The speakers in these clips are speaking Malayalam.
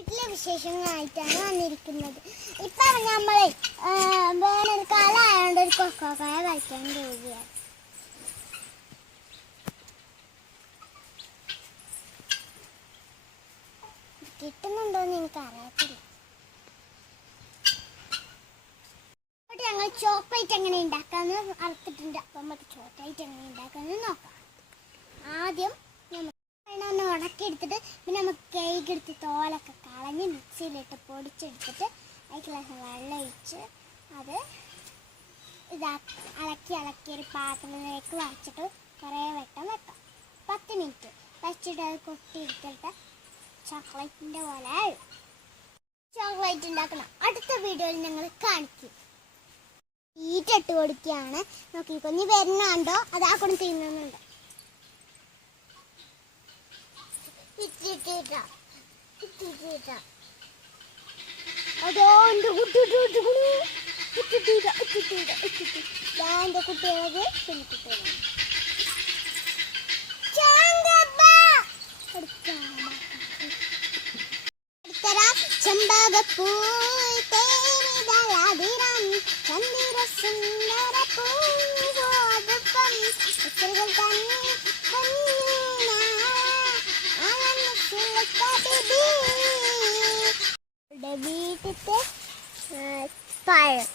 വീട്ടിലെ വിശേഷങ്ങളായിട്ടാണ് വന്നിരിക്കുന്നത്. ഇപ്പം നമ്മളെ വേനൽക്കാലം ആയതുകൊണ്ട് ഒരു കൊക്കോക്കായ കഴിക്കാൻ പോവുകയാണ്. കിട്ടുന്നുണ്ടോയെന്ന് എനിക്കറിയത്തില്ല. ഞങ്ങൾ ചോപ്പായിട്ട് എങ്ങനെ ഉണ്ടാക്കാമെന്ന് അറുത്തിട്ടുണ്ട്. അപ്പം നമുക്ക് ചോപ്പായിട്ട് എങ്ങനെ ഉണ്ടാക്കാമെന്ന് നോക്കാം. ആദ്യം ഒന്ന് ഉണക്കിയെടുത്തിട്ട് പിന്നെ നമുക്ക് കേക്ക് എടുത്ത് തോലൊക്കെ കളഞ്ഞ് മിക്സിയിലിട്ട് പൊടിച്ചെടുത്തിട്ട് അതിൽ വെള്ളം ഒഴിച്ച് അത് ഇളക്കി ഒരു പാത്രത്തിലേക്ക് വച്ചിട്ട് കുറേ വട്ടം വെക്കാം. 10 മിനിറ്റ് വച്ചിട്ട് അത് കൊട്ടിയെടുത്തിട്ട് ചോക്ലേറ്റിൻ്റെ പോലെ ചോക്ലേറ്റ് ഉണ്ടാക്കണം. അടുത്ത വീഡിയോയിൽ ഞങ്ങൾ കാണിക്കും. ഈറ്റിട്ട് കൊടുക്കുകയാണ്. നോക്കിക്കൊഞ്ഞ് വരുന്നുണ്ടോ? അതാ കൊണ്ട് തിന്നുന്നുണ്ട്. അതോ എൻ്റെ കുട്ടികളത് ചെമ്പകപ്പൂ വീട്ടിലത്തെ പഴം,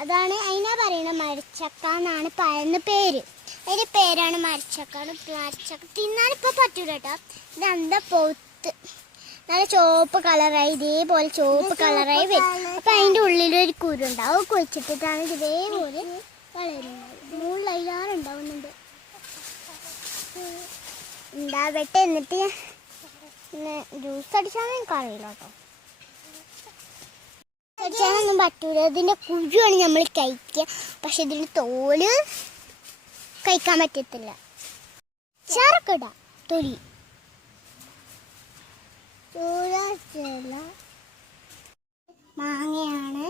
അതാണ് അതിനാ പറയുന്നത്. മരച്ചക്ക എന്നാണ് പഴന്ന് പേര്. അതിൻ്റെ പേരാണ് മരച്ചക്ക. മരച്ചക്ക തിന്നാനിപ്പോൾ പറ്റൂല കേട്ടോ. ഇതെന്താ പൊത്ത് നല്ല ചുവപ്പ് കളറായി, ഇതേപോലെ ചുവപ്പ് കളറായി വരും. അപ്പം അതിൻ്റെ ഉള്ളിലൊരു കുരുണ്ടാവും. കുഴിച്ചിട്ടിട്ടാണ് ഇതേപോലെ വളരുന്നത്. 3 ലൈലാറ് ഉണ്ടാവുന്നുണ്ട്. ഉണ്ടാവട്ടെ, എന്നിട്ട് ജ്യൂസ് അടിച്ചാൽ എനിക്കറിയില്ല കേട്ടോ. അടിച്ചാലൊന്നും പറ്റൂല. ഇതിൻ്റെ കുരുവാണ് നമ്മൾ കഴിക്കുക. പക്ഷെ ഇതിൻ്റെ തോല് കഴിക്കാൻ പറ്റത്തില്ല. അച്ചാറൊക്കെ ഇടാം. തൊലി മാങ്ങയാണ്,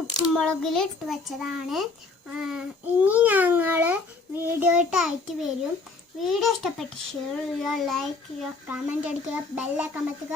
ഉപ്പുമുളകിൽ ഇട്ട് വെച്ചതാണ്. ഇനി ഞങ്ങൾ വീഡിയോ ഇട്ടായിട്ട് വരും. വീഡിയോ ഇഷ്ടപ്പെട്ട് ഷെയർ ചെയ്യുക, ലൈക്ക് ചെയ്യുക, കമൻറ്റ് അടിക്കുക, ബെല്ലൈക്കൺ അമർത്തുക.